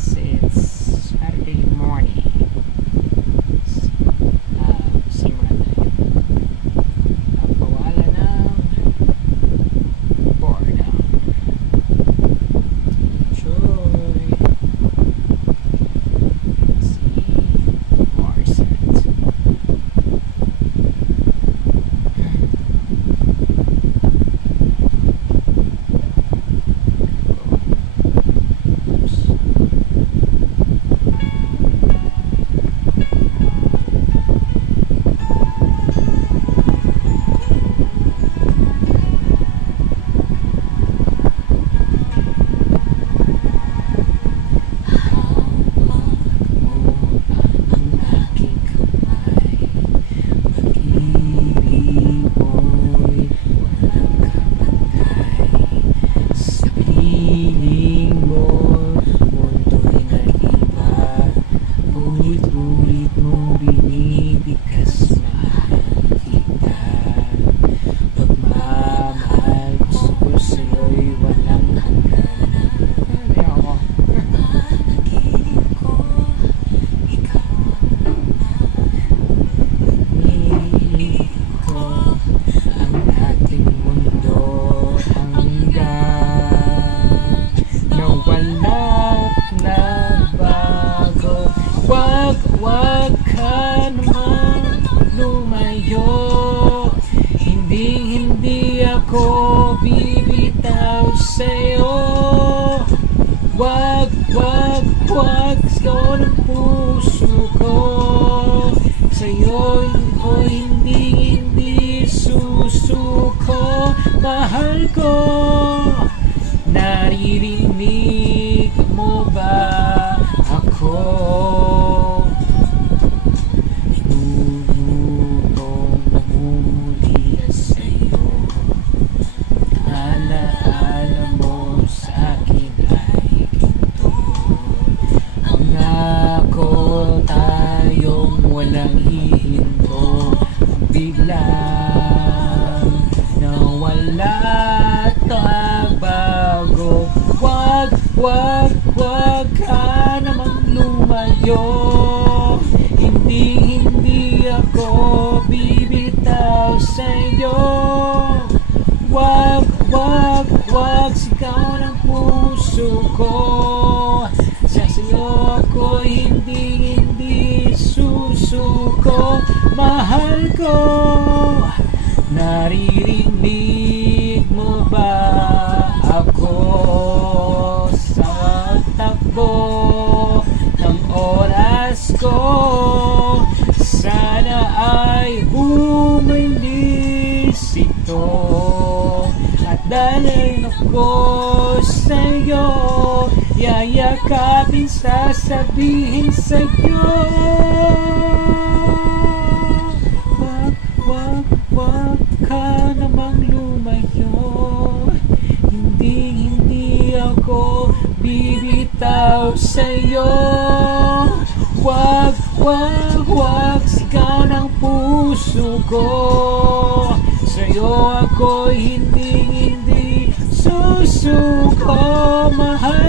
guys, it's Saturday morning. Simula tayo. Pawala ng boredom. Enjoy. Let's see. More set. Wag ka naman lumayo. Hindi ako bibitaw sa'yo. Wag ikaw ng puso ko. Sa'yo ko hindi susuko. Mahal ko, naririnig mo ba ako? Walang hihinto, biglang nawala at bago. Wag ka namang lumayo. Hindi ako bibitaw sa'yo. Wag sigaw ng puso ko. Sa'yo ako hindi susuko. Mahal ko, naririnig mo ba ako? Sa takbo ng oras ko, sana ay bumilis ito at dalhin ako sa'yo. Yayakapin, sasabihin sa'yo. Wag ka namang lumayo. Hindi ako bibitaw sa'yo. Wag sigaw ng puso ko. Sa'yo ako hindi susuko. Mahal